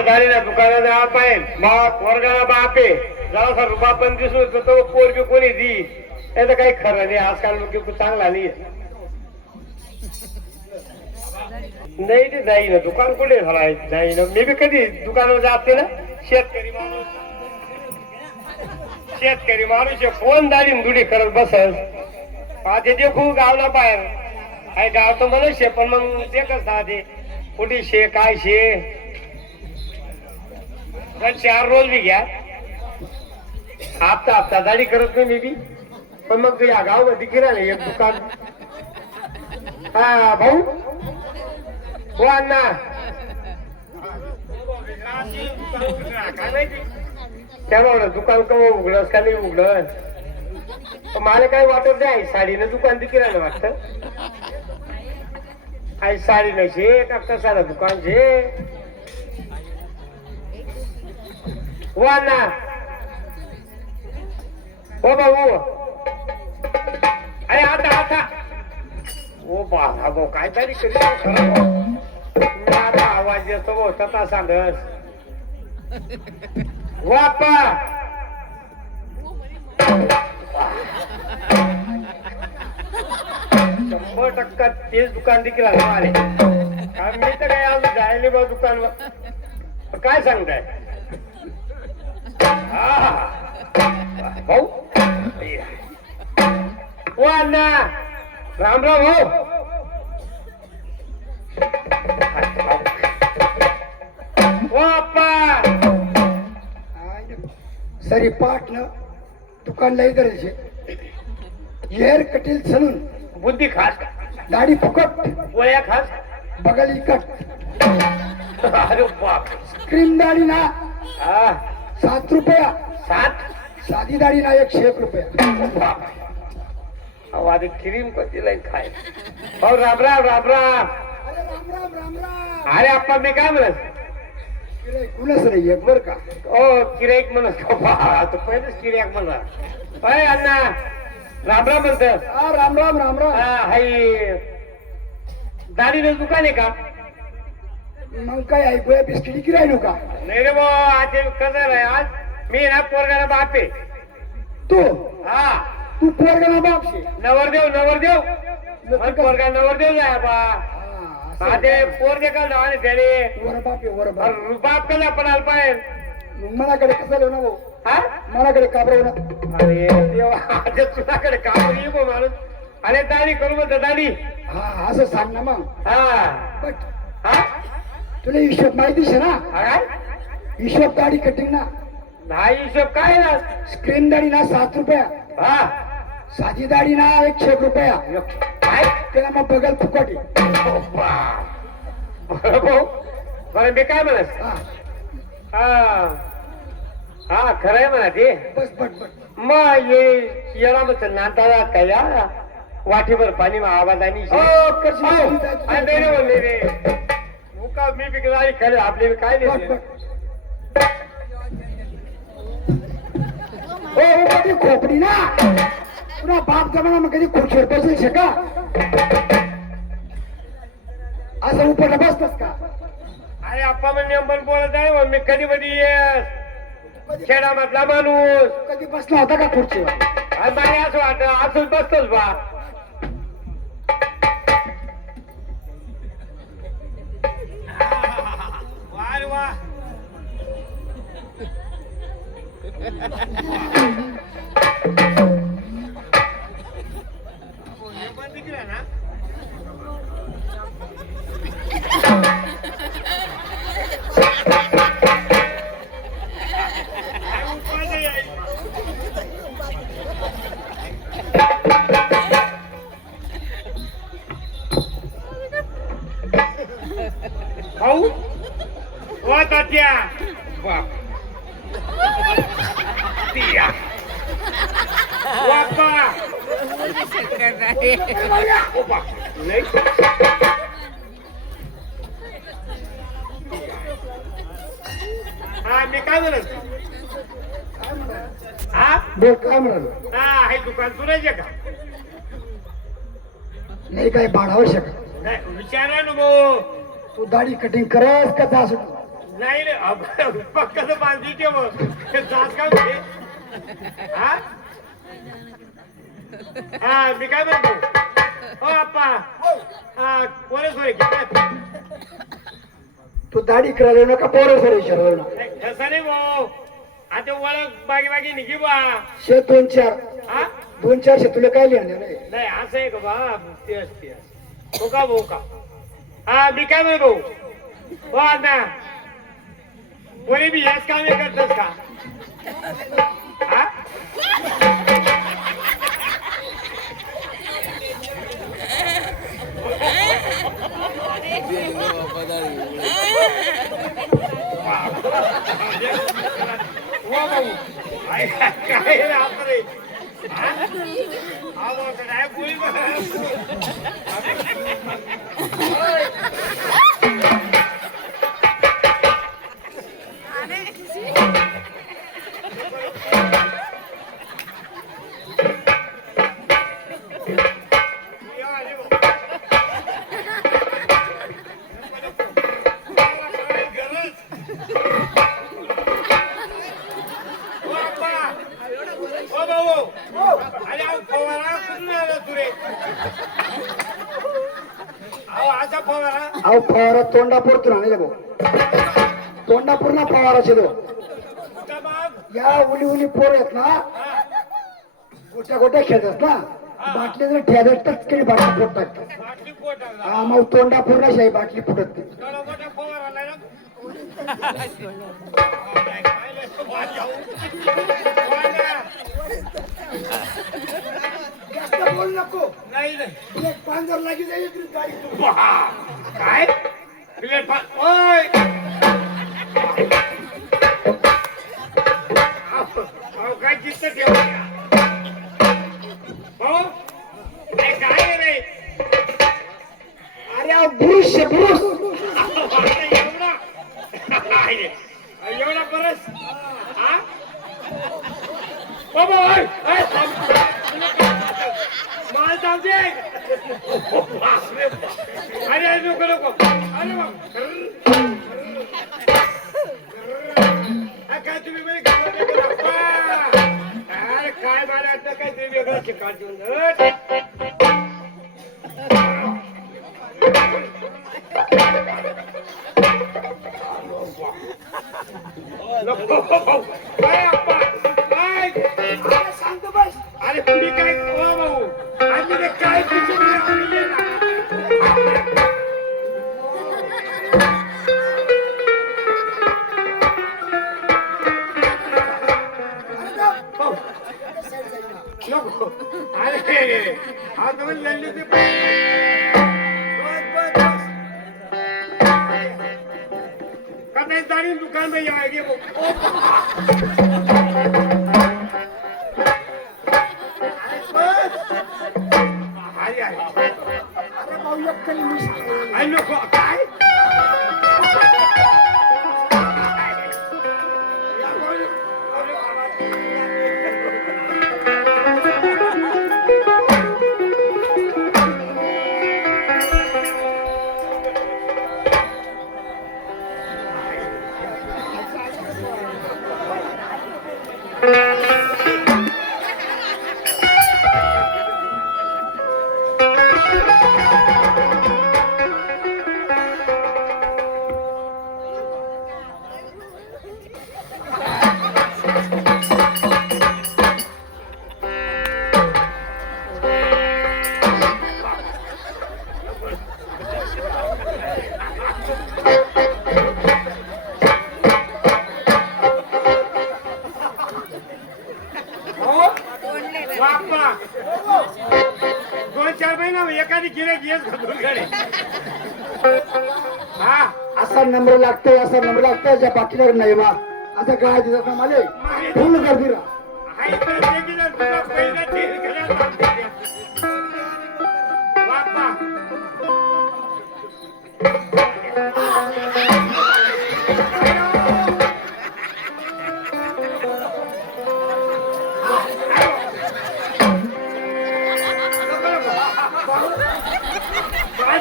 दारीला दुकानात आप आहे बाप वर्गाला बाप आहे जरासा रुपा पण दिसलो तो पोरगी कोणी दी त्याचं काही खरं नाही आजकाल लोक चांगला नाही नाही ते जाई ना दुकान कुठे झाला जाई ना मी बी कधी दुकानावर जाते ना शेतकरी माणूस कोण दारी दुडी करत बसल ते देखू गावला बाहेर काय गाव तर मला शे पण मग ते कसं ते कुठे शे काय शे 4 रोज बी घ्या हप्ता दाढी करत नाही मी बी पण मग या गावामध्ये किराणा एक दुकान हा भाऊ हो अण्णा काय माहिती त्या दुकान कवा उघडस का नाही उघडत मला काय वाटत नाही साडीनं दुकान ती किराणा वाटत आई साडी नशे का कसाला दुकान छे हो अण्णा हो भाऊ अरे आता ओ बाबा भाऊ काय तरी माझा आवाज येतो भाऊ तथा सांगस हो आप्पा %100 तेच दुकान देखील आले मी तर काय आज जायले बा दुकानवर काय सांगताय भाऊ हो अण्णा राम राम हो आप्पा सरी पाठ न दुकान लाई करायचे हेअर कटील सलून बुद्धी खास दाढी फुकट गोळ्या खास बगल इकट अरे बाप क्रीम दाढी ना हा 7 रुपया 7 साधी दाढी ना 101 रुपया आवाज क्रीम कधी लाई खाय भाऊ राम राम राम राम अरे राम राम राम राम अरे आप्पा मी काय म्हणत कुणच नाही एक बर का ओ किरायक म्हणत तो पहिलेच किरायक म्हणा अय अण्णा राम राम म्हणत राम राम राम राम हाय दाढीचं दुकान आहे का मग काय ऐकूया बिस्किटी की राहिलो का नाही रे बा आज कसं आहे आज मी ना पोरगाला बाप आहे तू हा तू पोरगा बापशी नवरदेव पोरगा नवरदेव जाय बा ते पोरगे का आणि त्याने वर बाप आहे वर बाप रुबाब कला पडायला पाहिजे मनाकडे कसं ना भाऊ हा मनाकडे काबरव ना अरे देवा आज तुझ्याकडे काम येऊ बा माणूस अरे दाढी करू म्हणतो दाढी हा असं सांग ना मग हा बट हा तुला हिशोब माहितीच आहे ना काय हिशोब दाढी कटिंग ना हा हिशोब काय ना स्क्रीन दाढी ना 7 रुपया हा साधी दाढी ना 101 रुपया काय त्याला मग बगल फुकट बरं मी काय म्हणत हा हा खरंय म्हणा ते बस बट मग येणार मग नांदा काय या वाटीभर पाणी मग आवाजानी रे मुका मी बी खरे आपले काय नाही कधी खोपडी ना पुन्हा बाप जमाना मग कधी खुर्चीवर बसेल शका असं उपट बसतस का अरे आप्पा म्हणजे पण बोलत आहे मी कधी कधी खेळामधला माणूस कधी बसला होता का खुर्चीवर मला असं वाटत असंच बसतोच बा वा भाऊ हो तात्या बाप तिया वापा ओ बाप नाही हा मी काय म्हणत हा बोल काय म्हणाल हा हे दुकान तुरायचे का नाही काय भाडावर शकत विचारा ना भाऊ तू दाढी कटिंग करस का जास नाही रे पक्काच बांधली ठेव जात का म्हणजे हा हा मी काय म्हणतो हो आप्पा हा कोण सोय तू दाढी करायला नका पोरं सर विचारलं ना तसं नाही भाऊ आता ओळख बागी बागी निघी बा शे 2-4 हा 2-4 तुला काय लिहिणार नाही नाही असं आहे का बा तेच तेच हो का भाऊ का हा मी काय म्हणे भाऊ हो ना कोणी बी याच कामे करतस का हा हो भाऊ काय रे आता रे काय बोली अहो फवारा तोंडापूर आणले भाऊ तोंडापूरला फवारा शिलो या उली उली पोर आहेत ना गोट्या गोट्या खेळतात ना बाटली जर ठेवायला टच केली बाटली पोट टाकतात हा मग तोंडापूरला शाही बाटली फुटत जास्त बोल नको नाही एक पांजर लागी जाईल गाडी काय ओय काय चित्त ठेव हो काय रे अरे पुरुष पुरुष एवढा परस हा बाबा माल थांबते अरे नको नको अरे काय तुम्ही म्हणे अरे काय मला काय तुम्ही वेगळं शिकाल काय अप्पा काय सांगतो बस अरे तुम्ही काय भाऊ आम्ही ते काय नको अरे आता म्हणजे लल्ली ते कदाय जाणीन दुकान में आगे वो अरे भाऊ एक कली मिस आई नको काय एखादी गिऱ्हाईक येत घरी हा असा नंबर लागतोय असा नंबर लागतोय ज्या बाकीला नाही बा आता काय दिसत ना मला फुल गर्दी राहा हा इतर देखील तुला पहिला तेल घालायला लागते बाप्पा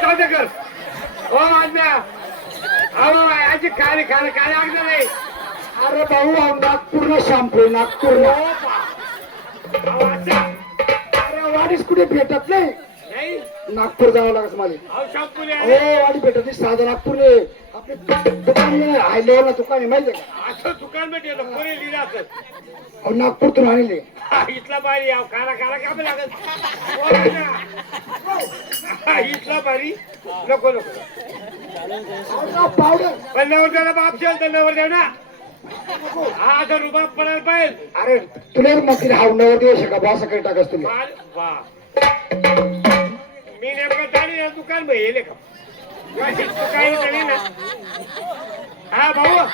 काय कर हो माझ्या अहो आजी काय काय काय लागलं नाही अरे भाऊ नागपूरला शॅम्पू नागपूरला अहो, असं. अरे वाडीच कुठे भेटत नाही नाही नागपूर जावं लागत मला अहो शॅम्पू हो वाडी भेटत नाही साधं नागपूरले आपले दुकान हाय लेवलला दुकान आहे माहिती आहे का असं दुकान मध्ये कोणी लिहिलं असं अहो नागपूरतून आणले इथला बारी अहो काला काला का लागत बोला ना. इथला बारी नको नको पावडर पण नवरदेवाला बाप शेल तर नवरदेव ना हा आता रुबाब पडायला पाहिजे अरे तुला मग हावण्यावर दिवस का बा सकाळी टाकस तुम्ही वा मी नेमकं जाणी ना दुकान भाई येले का दुकान जाणी ना हा भाऊ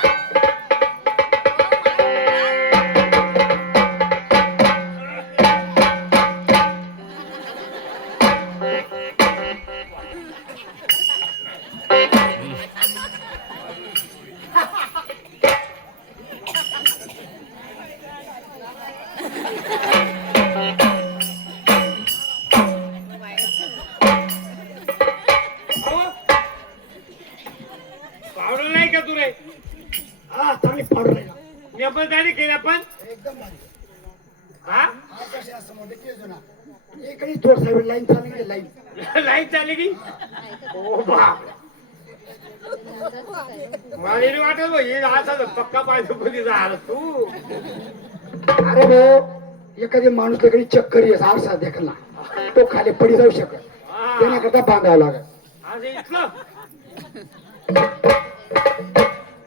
पावडर नाही का तुरे हा चांगली पावडर आहे ना. नेमकं जाणी केली आपण एकदम भारी हा हा कसे असं मोठे केस ना एकही थोड साहेब लाईन चालली लाईन लाईट चालली की ओ बाप मला नाही वाटत भाई असा पक्का पाहिजे कधी झाला तू अरे भाऊ एखादी माणूस लगडी चक्कर येस आरसा देखला तो खाली पडी जाऊ शकत त्याच्याकरता बांधावं लागत आज इथलं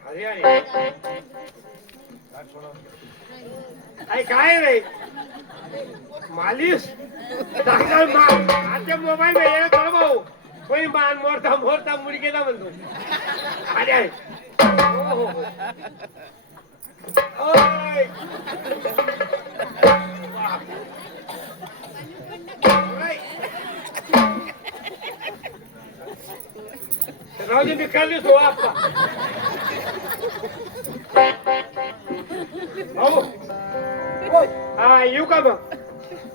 अरे अरे आई काय रे मालिश डॉक्टर आता मोबाईल में थोडं भाऊ कोणी मान मोरता मोरता मुडी गेला म्हणतो अरे आहे हो, हो, हो. ओय. ओय. राहू दे मी खाल्ली सो आपला भाऊ हा येऊ का मग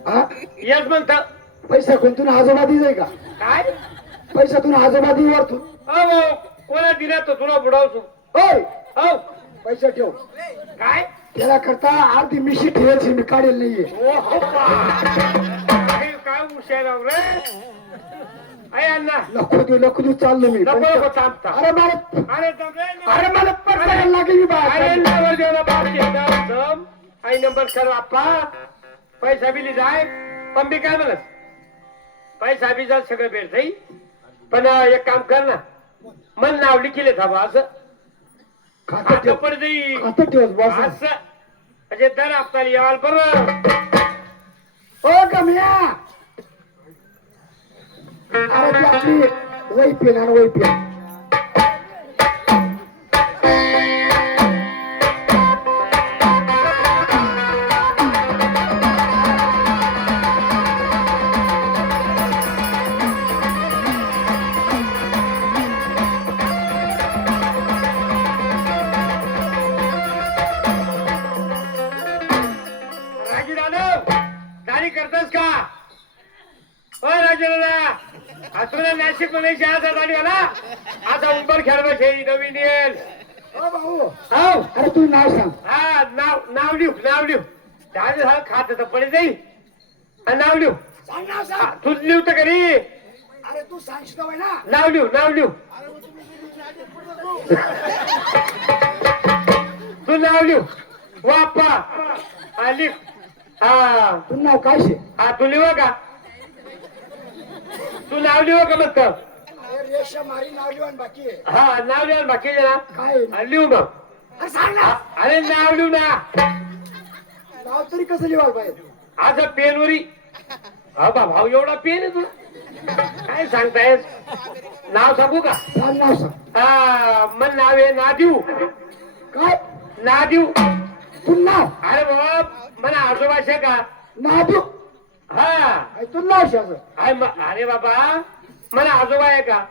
हा येस म्हणता पैसा कोणतून आजोबा जाय का काय पैशातून आजोबा वरतून भाऊ कोणा दिला तो तुला बुडावतो होय हो पैसा ठेव काय त्याला करता अर्धी मिशी ठेवायची मी काढेल नाहीये ओ हो काय हुशार रे आहे अण्णा नको देऊ चाललो मी नको नको थांबता अरे मला अरे दमे अरे मला पैसा लागेल मी अरे बाहेर नंबर देऊ ना बाप दम आई नंबर कर बाप्पा पैसा बी जाय पण मी काय म्हणत पैसा बी जा सगळं भेट जाई पण एक काम कर ना मन नाव लिखिले थांबा असं खातं आता ठेव पड जाई खातं ठेव बस असं म्हणजे दर आपल्याला यावाल बरोबर ओ कमिया अरे ती आपली वही पेन आणि वही पेन राजू दादा गाडी करतोस का हो राजू दादा तुला नाशिक मध्ये शहराचा गाडी आला आता उंबर खेळवायचे नवीन येईल ओ भाऊ हो अरे तू नाव सांग हा नाव लिहू त्याने झालं खात तर पडे जाईल आणि नाव लिहू सांग नाव हा, तू लिहू तर घरी अरे तू सांगशील ना नाव लिहू तू नाव लिहू वाप्पा हा लिह हा तू नाव काय शे हा तू लिहू का तू नाव लिहू का मग अरे रेषा मारी नाव लिहून बाकी आहे हा नाव लिहा बाकी ना काय हा, लिहू मग अरे सांग ना हा, अरे नाव लिहू ना नाव तरी कसं लिहायला पाहिजे आज पेनवरी हा बा भाऊ एवढा पेन आहे तुला काय सांगताय नाव सांगू का सांग नाव सांग हा मन नाव आहे नादिव काय नादिव तू नाव अरे बाबा मला आजोबाशे का नाव तू हा तू नाव शे असं अरे बाबा मला आजोबा आहे का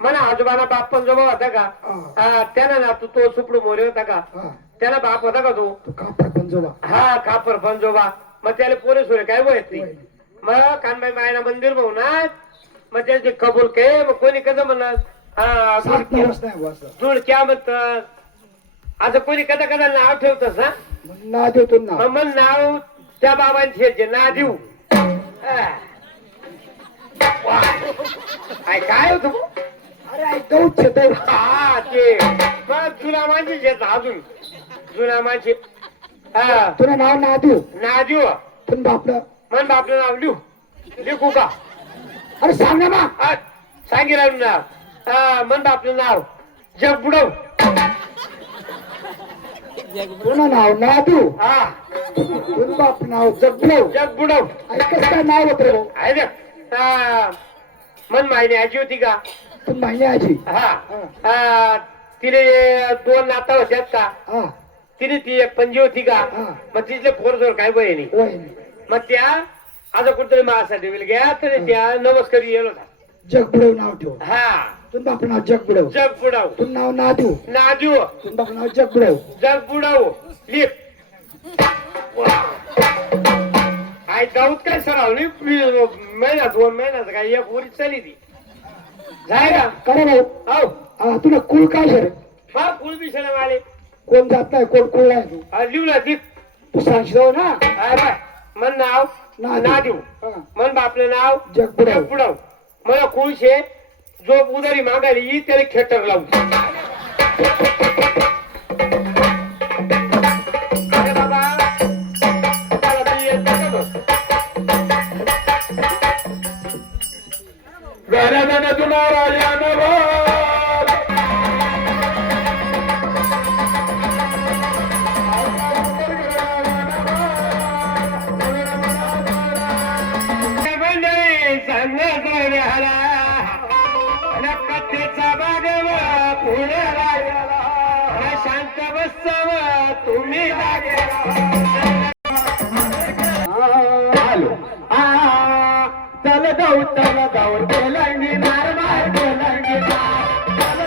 मला आजोबाला बाप पण जवळ होता का हा, त्याला ना तो सुपडू मोरे होता का हा त्याला बाप होता का तो तू कापड पंजोबा हा खापर पंजोबा मग त्याला पोरे सोरे काय वयत नाही मग कानबाई मायना मंदिर म्हणून मग त्याचे कबूल के मग कोणी कसं म्हणणार हा 7-9 नाही बस धुळक्या म्हणतात. आता कोणी कदा कदा नाव ठेवतस ना, ना देतो ना मग नाव त्या बाबांचे ना देऊ. काय होत अरे ऐकऊच येते हा ते जुना माणसे शेत अजून जुना माणसे. हा तुला नाव ना देऊ ना देऊ पण बापलं म्हण आपलं नाव लिहू लिखू का. अरे सांग ना मग सांगितलं नाव. हा म्हण आपलं नाव जग बुडव. तुला नाव ना देऊ हा तुझं बाप नाव जगलो जग बुडव ऐकच काय नाव होत रे भाऊ आहे ना. मन माहिती आजी होती का. तू माहिती आजी हा तिने 2 नाता होत्यात का. हा तिने ती एक पणजी होती का. हा. मग तिथले पोरजोर काय बहिणी. वहिनी मग त्या आता कुठतरी महासाठी गेल्या तर त्या नमस्कारी येलो होता. जग बुडव नाव ठेव हा तुझं बाप नाव जग बुडव जग बुडव तुझं नाव ना देऊ नाजू तुझं बाप नाव जग बुडव जग बुडव लिप. आई जाऊत काय सरावली महिना 2 महिन्याचं काय एक वरी चाली ती जाय का. करा भाऊ हो तुला कुळ काय सर हा फुल बिसणे आले. कोण जात नाही कोण कुळ नाही तू लिहूला ती तू सांगशील ना मन नाव ना देऊ मन बापलं नाव जग बुडव पुढव मला कुळशे जो उदारी मागायला येईल त्याला खेटर लावू. अरे बाबा मला मी येत नाही का बघ. घरादाना तुला राजा कथेचा बागव पुढे राहिला शांत बसव तुम्ही आलो चल जाऊ गेला